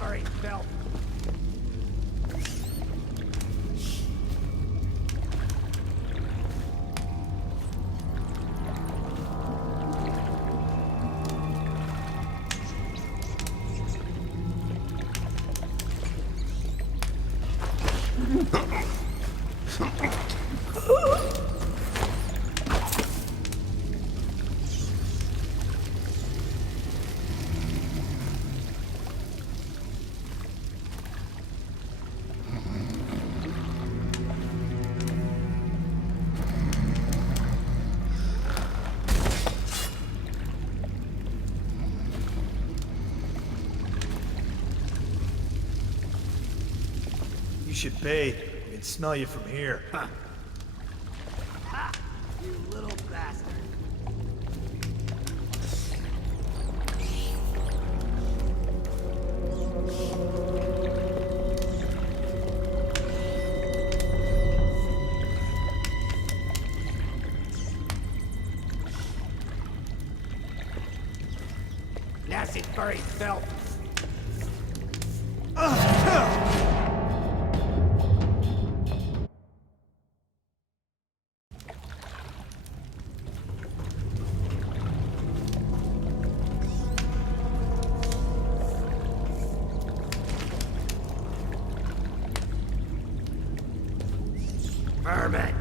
furry filth. You should bathe. I can smell you from here. Huh. Ha! You little bastard. Nasty furry filth. Vermin.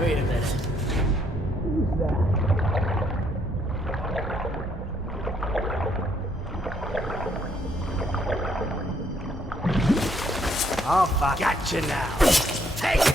Wait a minute. Who's that? Oh, fuck. Gotcha now. Take it!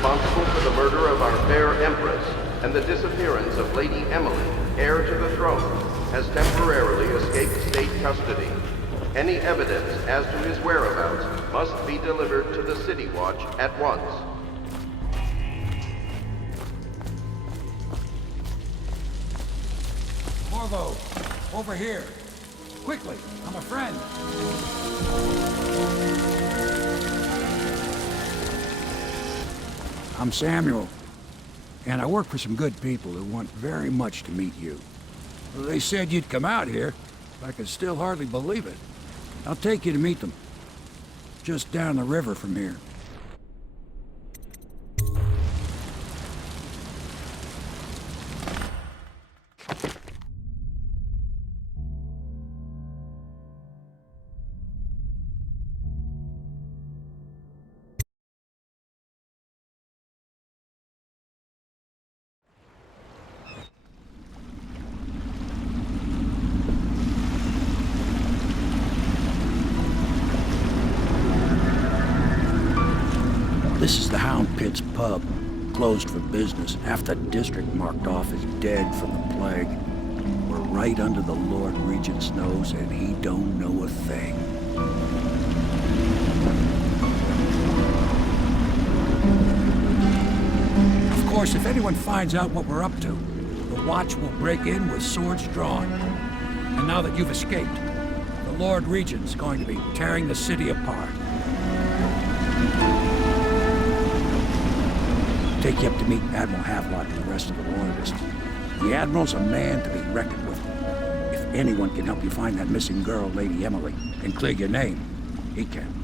responsible for the murder of our fair Empress and the disappearance of Lady Emily, heir to the throne, has temporarily escaped state custody. Any evidence as to his whereabouts must be delivered to the City Watch at once. Corvo, over here. Quickly, I'm a friend. I'm Samuel, and I work for some good people who want very much to meet you. They said you'd come out here. I can still hardly believe it. I'll take you to meet them. Just down the river from here. This is the Hound Pit's pub, closed for business. Half the district marked off as dead from the plague. We're right under the Lord Regent's nose, and he don't know a thing. Of course, if anyone finds out what we're up to, the Watch will break in with swords drawn. And now that you've escaped, the Lord Regent's going to be tearing the city apart. Take you up to meet Admiral Havelock and the rest of the Loyalists. The Admiral's a man to be reckoned with. If anyone can help you find that missing girl, Lady Emily, and clear your name, he can.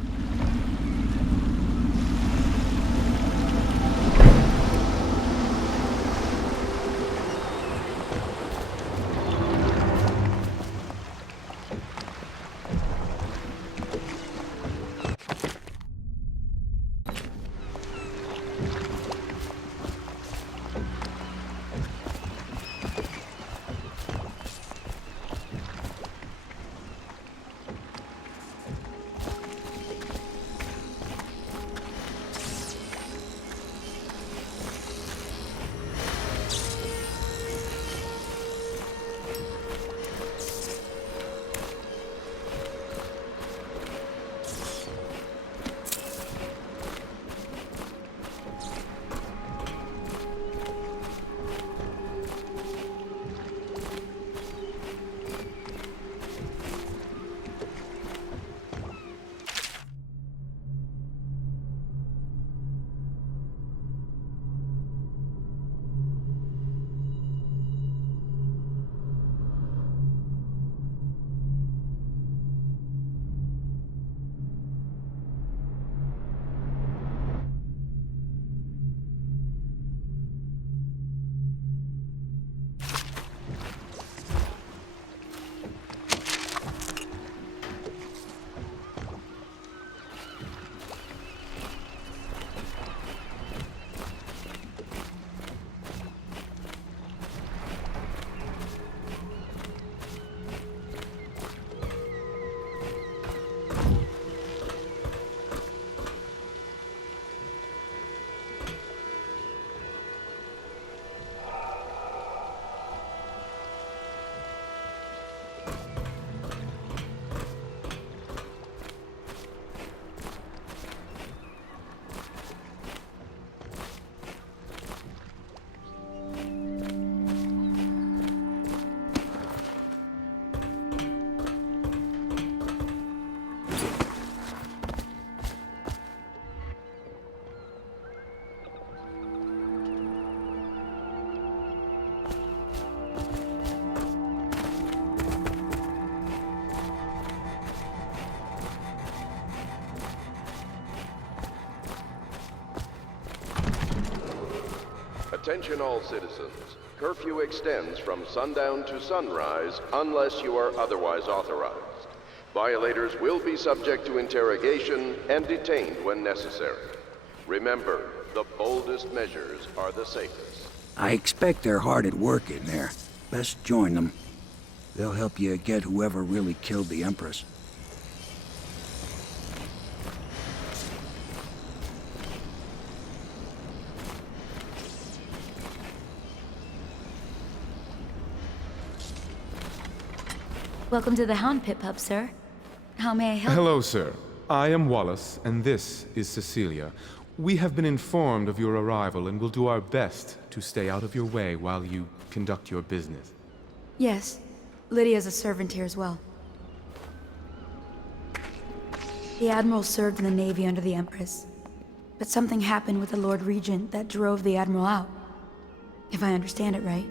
Attention all citizens. Curfew extends from sundown to sunrise unless you are otherwise authorized. Violators will be subject to interrogation and detained when necessary. Remember, the boldest measures are the safest. I expect they're hard at work in there. Best join them. They'll help you get whoever really killed the Empress. Welcome to the Hound Pit Pub, sir. How may I help? Hello, sir. I am Wallace, and this is Cecilia. We have been informed of your arrival and will do our best to stay out of your way while you conduct your business. Yes. Lydia's a servant here as well. The Admiral served in the Navy under the Empress. But something happened with the Lord Regent that drove the Admiral out. If I understand it right.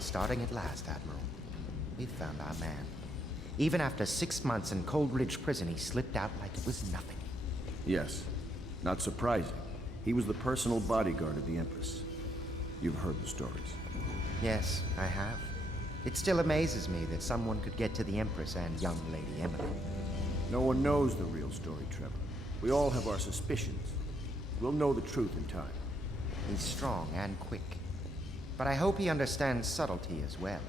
Starting at last, Admiral. We've found our man. Even after 6 months in Coldridge Prison, he slipped out like it was nothing. Yes. Not surprising. He was the personal bodyguard of the Empress. You've heard the stories. Yes, I have. It still amazes me that someone could get to the Empress and young Lady Emily. No one knows the real story, Trevor. We all have our suspicions. We'll know the truth in time. He's strong and quick. But I hope he understands subtlety as well.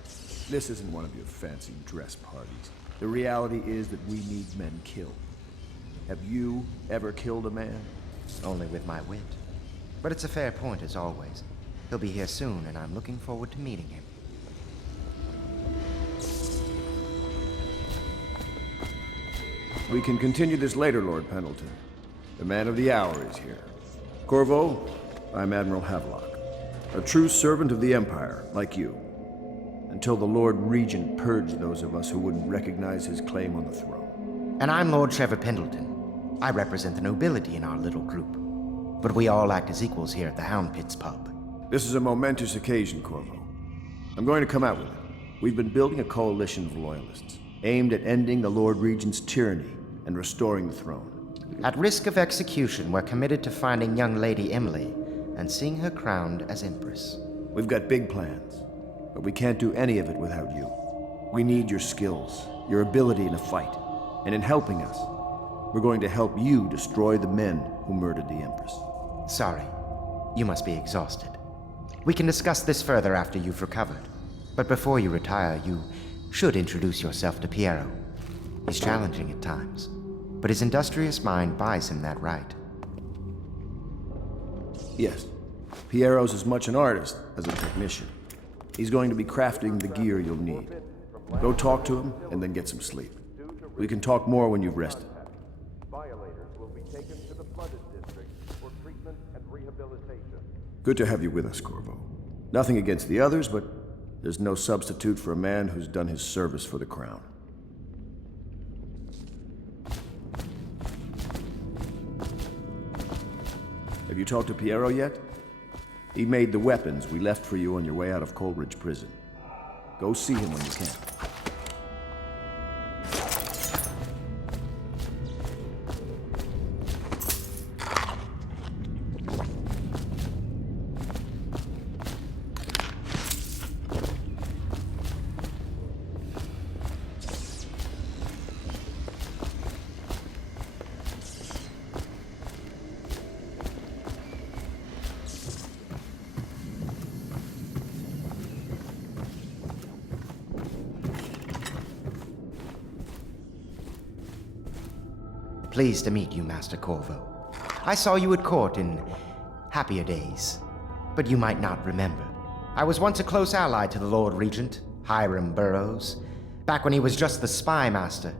This isn't one of your fancy dress parties. The reality is that we need men killed. Have you ever killed a man? Only with my wit. But it's a fair point as always. He'll be here soon, and I'm looking forward to meeting him. We can continue this later, Lord Pendleton. The man of the hour is here. Corvo, I'm Admiral Havelock. A true servant of the Empire, like you. Until the Lord Regent purged those of us who wouldn't recognize his claim on the throne. And I'm Lord Trevor Pendleton. I represent the nobility in our little group. But we all act as equals here at the Hound Pits pub. This is a momentous occasion, Corvo. I'm going to come out with it. We've been building a coalition of loyalists, aimed at ending the Lord Regent's tyranny and restoring the throne. At risk of execution, we're committed to finding young Lady Emily and seeing her crowned as Empress. We've got big plans, but we can't do any of it without you. We need your skills, your ability in a fight, and in helping us, we're going to help you destroy the men who murdered the Empress. Sorry, you must be exhausted. We can discuss this further after you've recovered. But before you retire, you should introduce yourself to Piero. He's challenging at times, but his industrious mind buys him that right. Yes, Piero's as much an artist as a technician. He's going to be crafting the gear you'll need. Go talk to him, and then get some sleep. We can talk more when you've rested. Violators will be taken to the flooded district for treatment and rehabilitation. Good to have you with us, Corvo. Nothing against the others, but there's no substitute for a man who's done his service for the crown. Have you talked to Piero yet? He made the weapons we left for you on your way out of Coleridge Prison. Go see him when you can. Pleased to meet you, Master Corvo. I saw you at court in happier days, but you might not remember. I was once a close ally to the Lord Regent, Hiram Burroughs, back when he was just the spy master.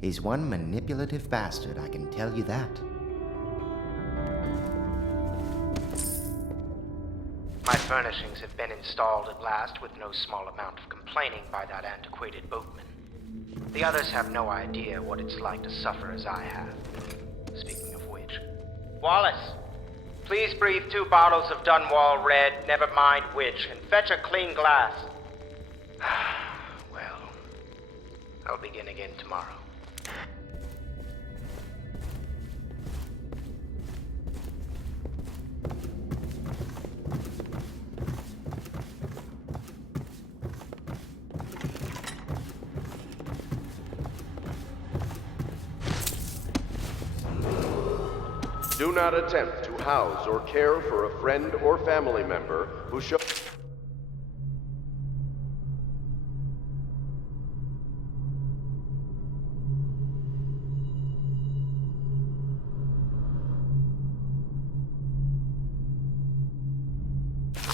He's one manipulative bastard, I can tell you that. My furnishings have been installed at last with no small amount of complaining by that antiquated boatman. The others have no idea what it's like to suffer as I have. Speaking of which... Wallace, please breathe 2 bottles of Dunwall Red, never mind which, and fetch a clean glass. Well, I'll begin again tomorrow. Do not attempt to house or care for a friend or family member who shows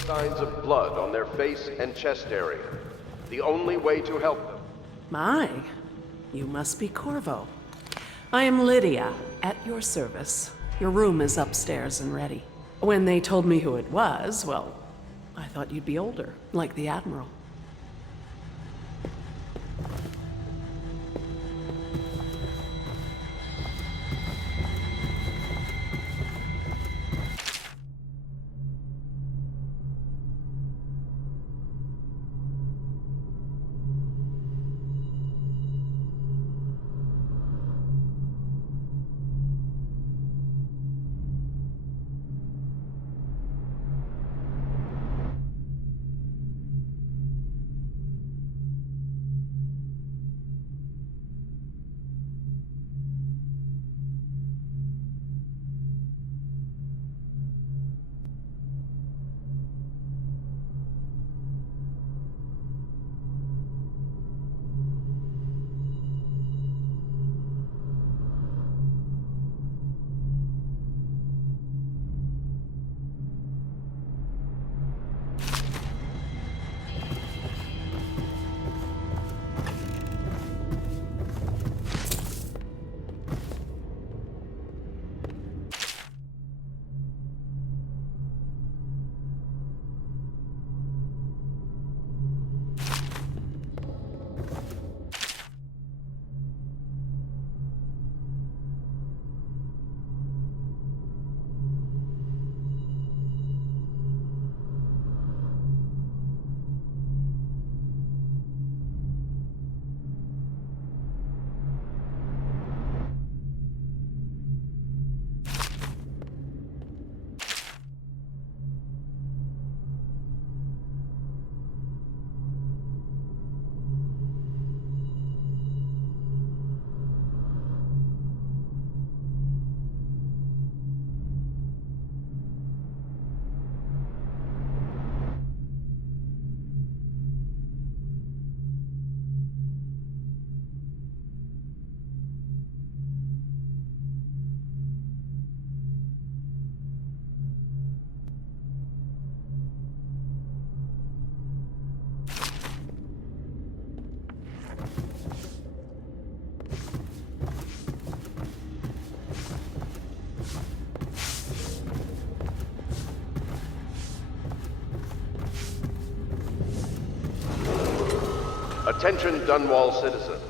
signs of blood on their face and chest area. The only way to help them. My, you must be Corvo. I am Lydia, at your service. Your room is upstairs and ready. When they told me who it was, well, I thought you'd be older, like the Admiral. Attention Dunwall citizens.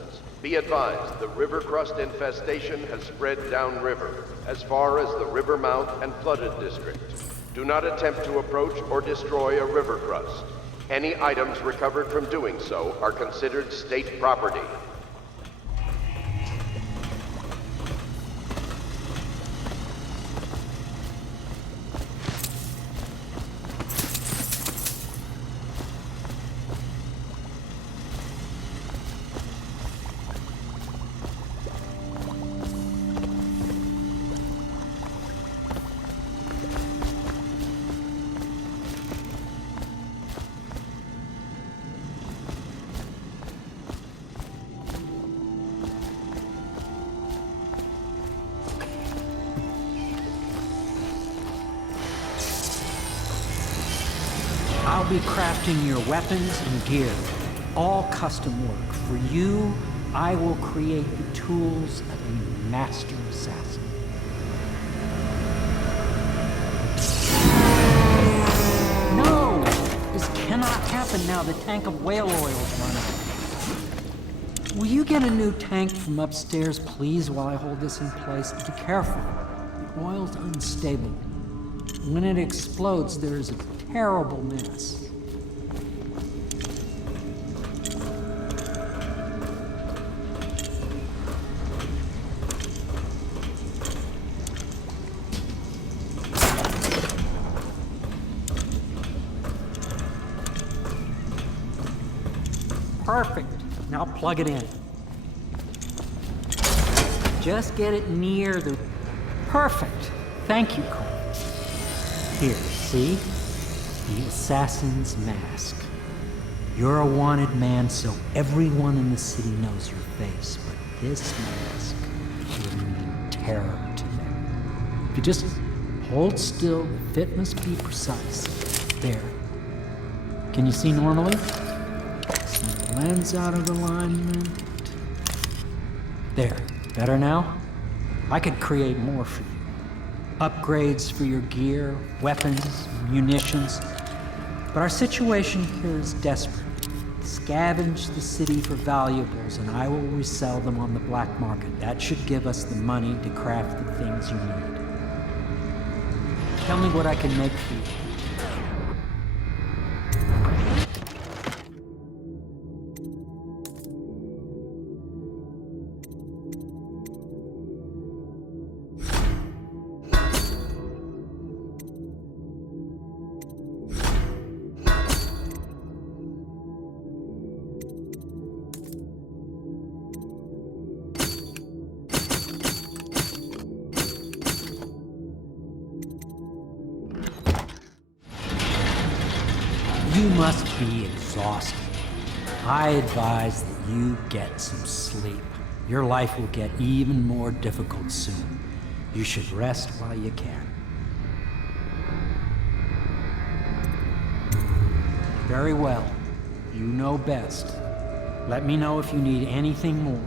Be advised, the river crust infestation has spread downriver, as far as the river mouth and flooded district. Do not attempt to approach or destroy a river crust. Any items recovered from doing so are considered state property. I'll be crafting your weapons and gear, all custom work. For you, I will create the tools of a master assassin. No! This cannot happen now. The tank of whale oil is running. Will you get a new tank from upstairs, please, while I hold this in place? Be careful. The oil's unstable. When it explodes, there is a terrible mess. Perfect. Now plug it in. Just get it near the... Perfect. Thank you, Cole. Here, see? The assassin's mask. You're a wanted man, so everyone in the city knows your face, but this mask will mean terror to them. If you just hold still, the fit must be precise. There. Can you see normally? Some lens out of alignment. There. Better now? I could create more for you. Upgrades for your gear, weapons, munitions. But our situation here is desperate. Scavenge the city for valuables, and I will resell them on the black market. That should give us the money to craft the things you need. Tell me what I can make for you. You must be exhausted. I advise that you get some sleep. Your life will get even more difficult soon. You should rest while you can. Very well. You know best. Let me know if you need anything more.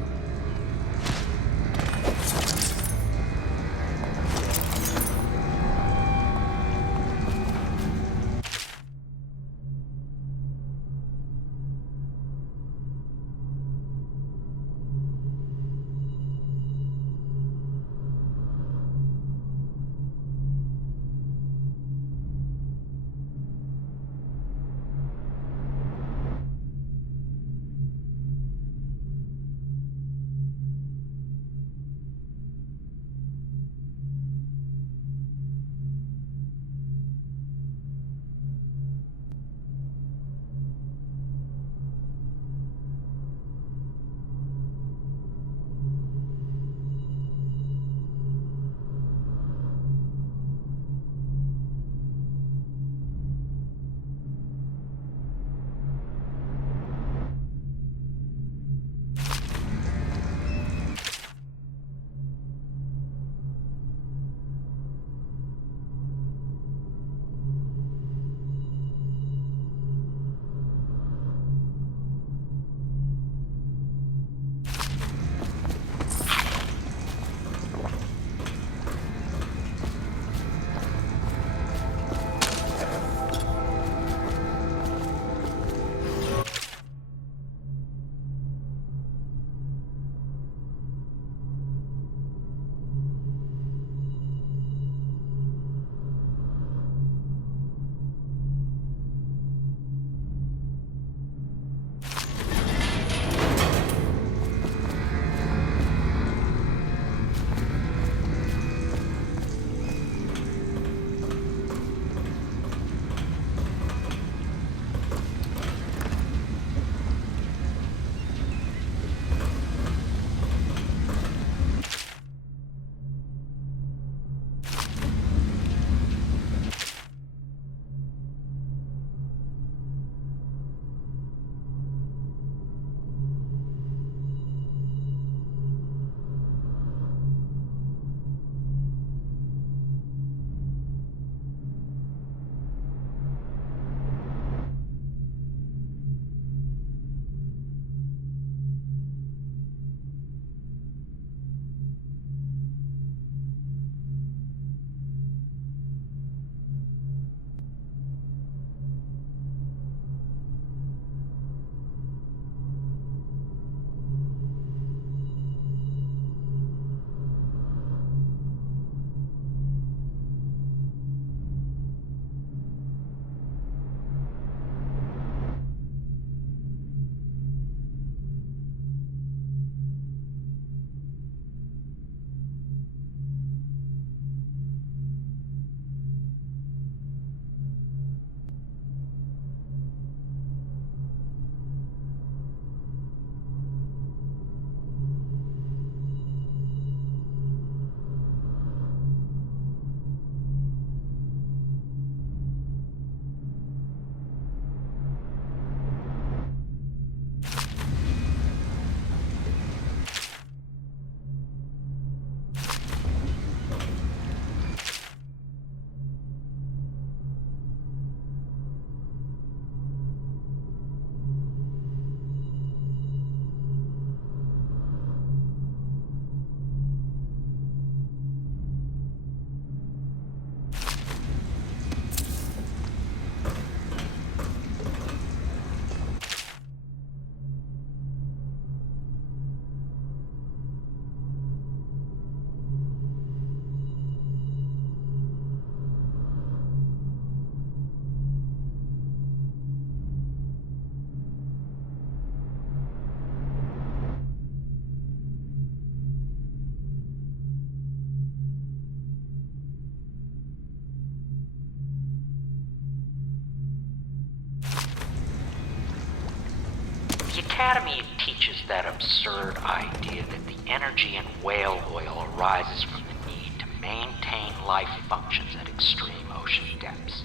Academy teaches that absurd idea that the energy in whale oil arises from the need to maintain life functions at extreme ocean depths.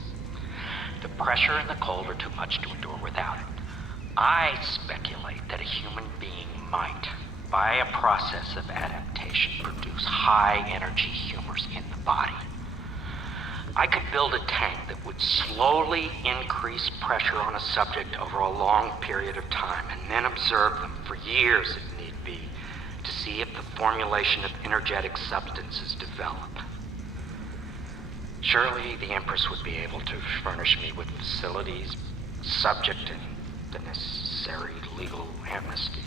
The pressure and the cold are too much to endure without it. I speculate that a human being might, by a process of adaptation, produce high-energy humors in the body. I could build a tank that would slowly increase pressure on a subject over a long period of time, and then observe them for years if need be, to see if the formulation of energetic substances develop. Surely the Empress would be able to furnish me with facilities, subject to the necessary legal amnesty.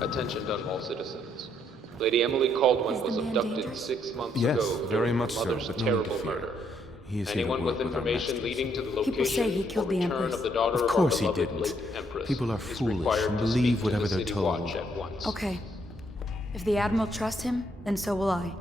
Attention Dunwall citizens. Lady Emily Caldwell was abducted 6 months ago. Yes, very much so, mother's but no need to terrible fear. murder. He is here to Anyone work with with our information masters. leading to the People say location he killed or the return Empress. of the daughter Of course our he beloved didn't. late Empress People are is foolish required and to believe speak to whatever the they're City told. Watch at once. Okay. If the Admiral trusts him, then so will I.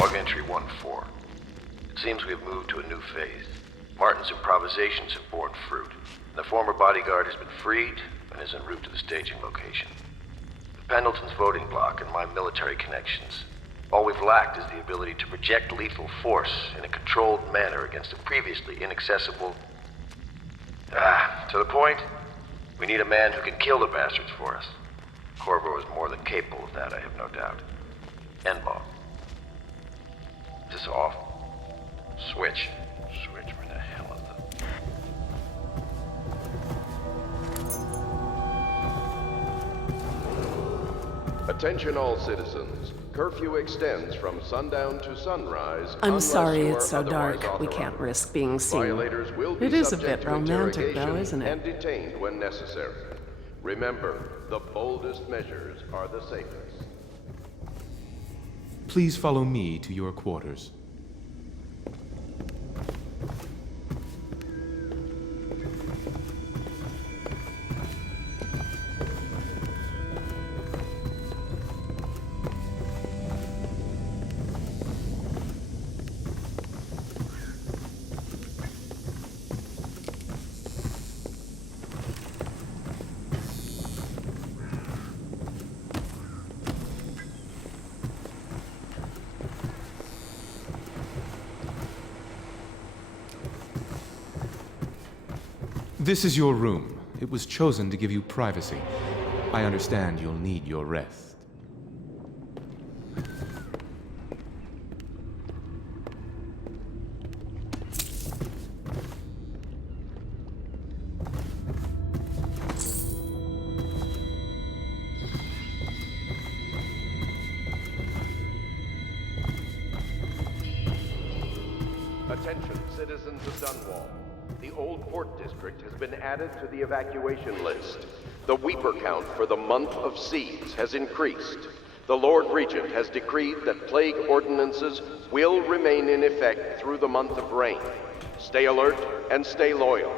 Log entry 1-4. It seems we have moved to a new phase. Martin's improvisations have borne fruit. The former bodyguard has been freed and is en route to the staging location. With Pendleton's voting block and my military connections, all we've lacked is the ability to project lethal force in a controlled manner against a previously inaccessible... to the point, we need a man who can kill the bastards for us. Corvo is more than capable of that, I have no doubt. N-ball. Is this off? Switch. Switch, where the hell is the... Attention all citizens. Curfew extends from sundown to sunrise. I'm sorry it's so dark. We can't risk being seen. Violators will be It is a subject bit to romantic, though, interrogation isn't it? and detained when necessary. Remember, the boldest measures are the safest. Please follow me to your quarters. This is your room. It was chosen to give you privacy. I understand you'll need your rest. Attention, citizens of Dunwall. The Old Port District has been added to the evacuation list. The Weeper count for the month of siege has increased. The Lord Regent has decreed that plague ordinances will remain in effect through the month of rain. Stay alert and stay loyal.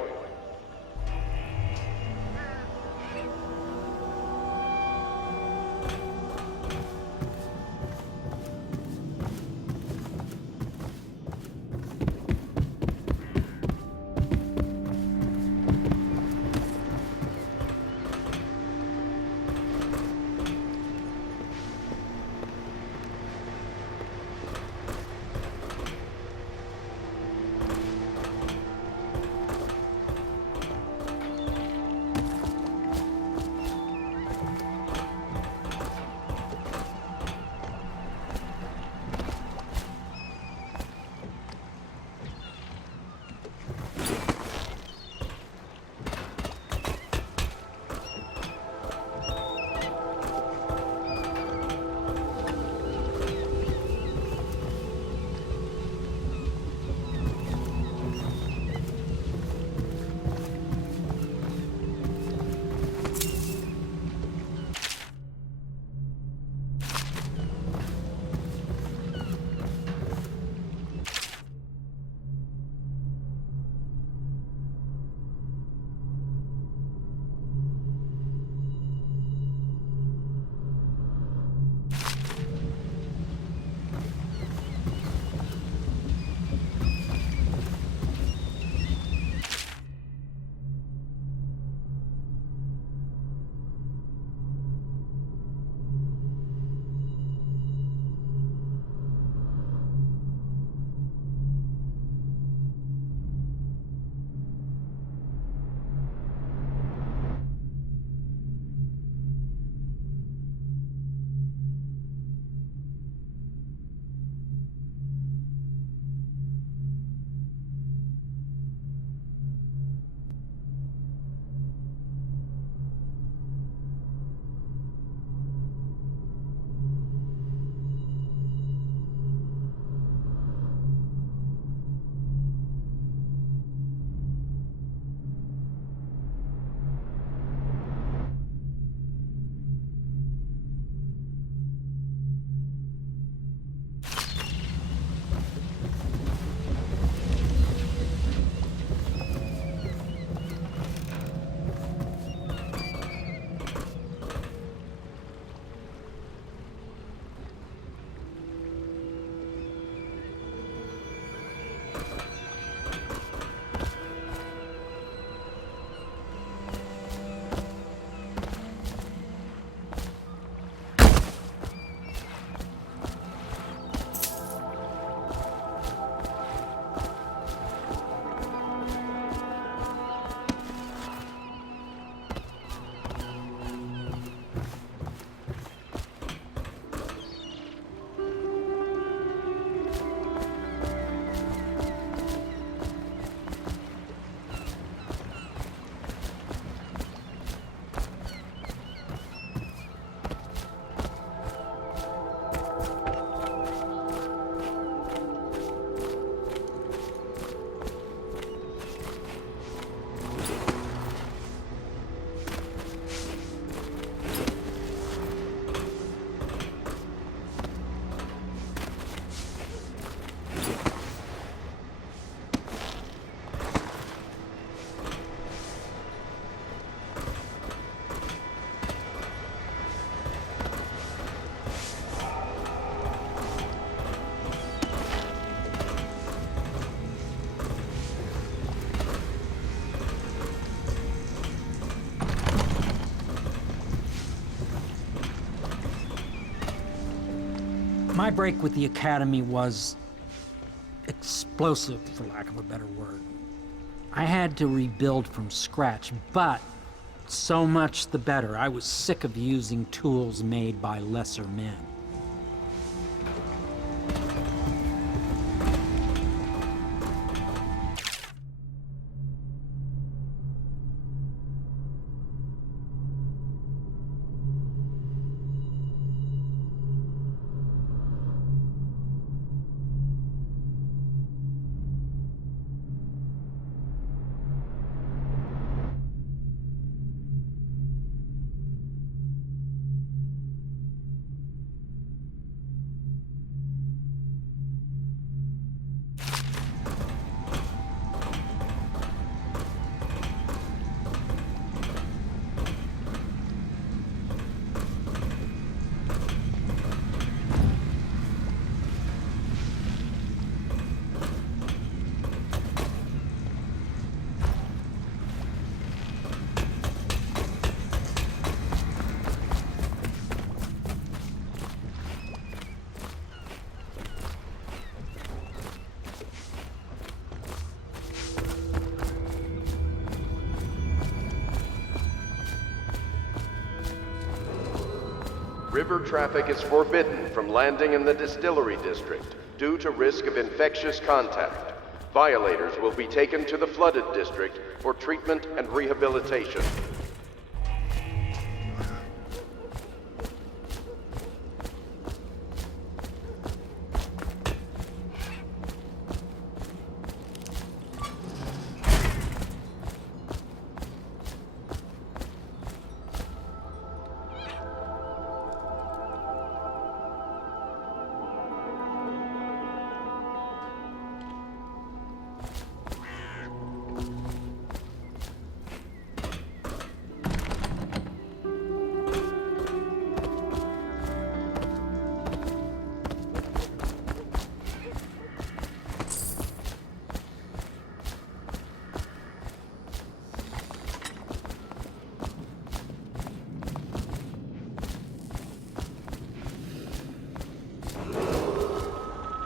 My break with the Academy was explosive, for lack of a better word. I had to rebuild from scratch, but so much the better. I was sick of using tools made by lesser men. River traffic is forbidden from landing in the distillery district due to risk of infectious contact. Violators will be taken to the flooded district for treatment and rehabilitation.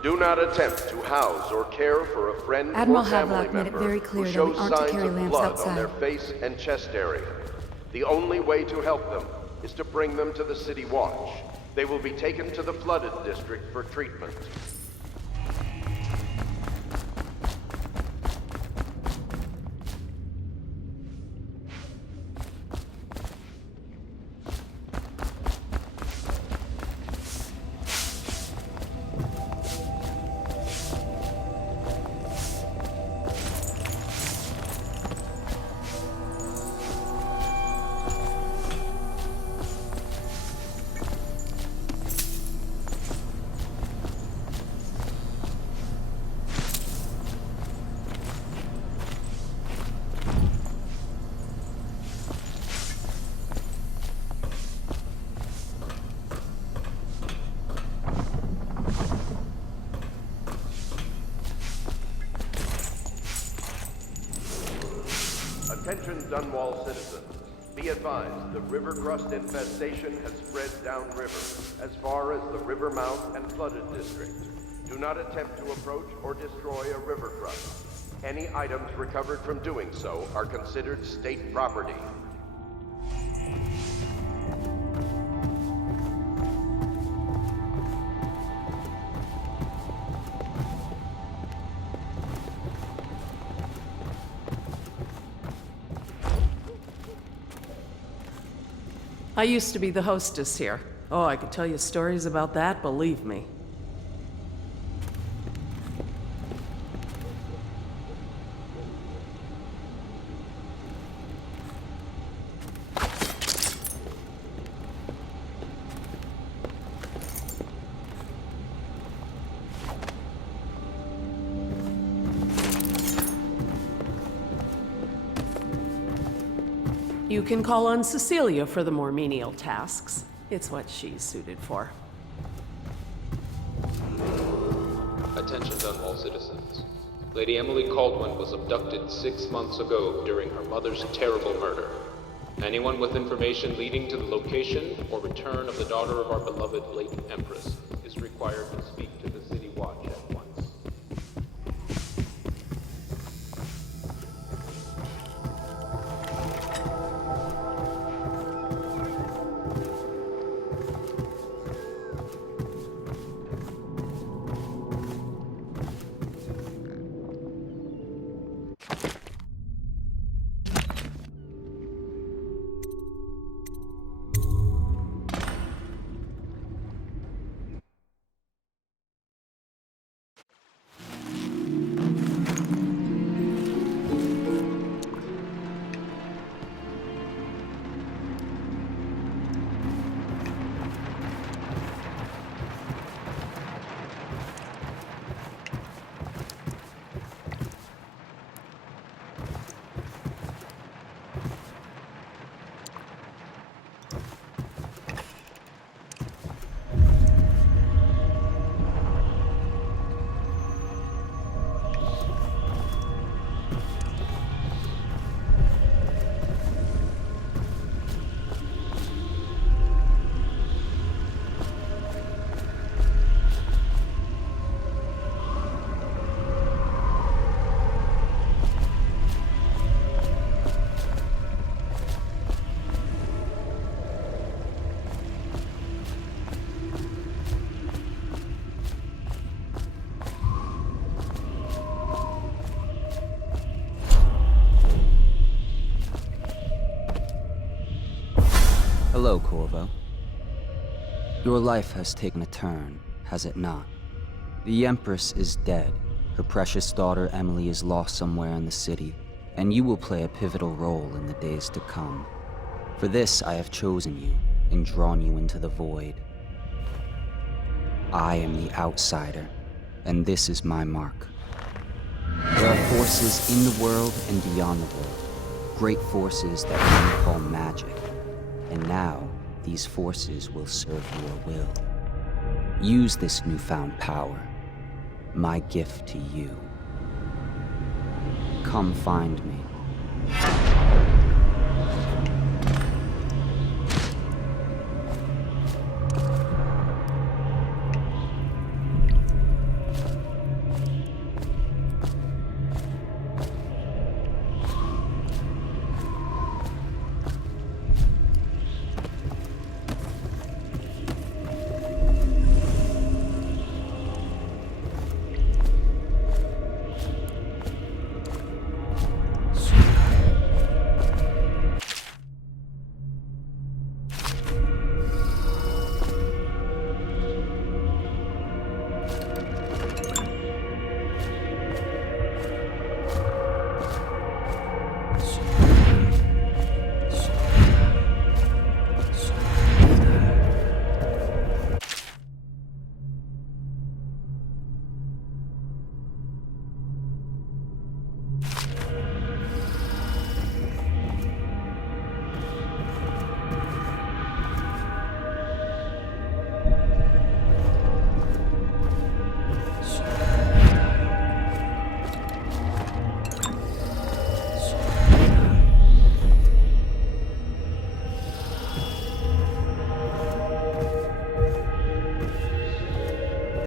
Do not attempt to house or care for a friend Admiral or family Havelock made it member very who clear that we shows aren't to signs carry of lamps blood outside. on their face and chest area. The only way to help them is to bring them to the City Watch. They will be taken to the flooded district for treatment. Attention Dunwall citizens. Be advised, the river crust infestation has spread downriver, as far as the river mouth and flooded district. Do not attempt to approach or destroy a river crust. Any items recovered from doing so are considered state property. I used to be the hostess here. Oh, I could tell you stories about that, believe me. You can call on Cecilia for the more menial tasks. It's what she's suited for. Attention Dunwall citizens. Lady Emily Caldwin was abducted 6 months ago during her mother's terrible murder. Anyone with information leading to the location or return of the daughter of our beloved late Empress is required to speak to the City Watch at once. Hello, Corvo. Your life has taken a turn, has it not? The Empress is dead. Her precious daughter Emily is lost somewhere in the city, and you will play a pivotal role in the days to come. For this, I have chosen you and drawn you into the void. I am the outsider, and this is my mark. There are forces in the world and beyond the world, great forces that men call magic. And now, these forces will serve your will. Use this newfound power, my gift to you. Come find me.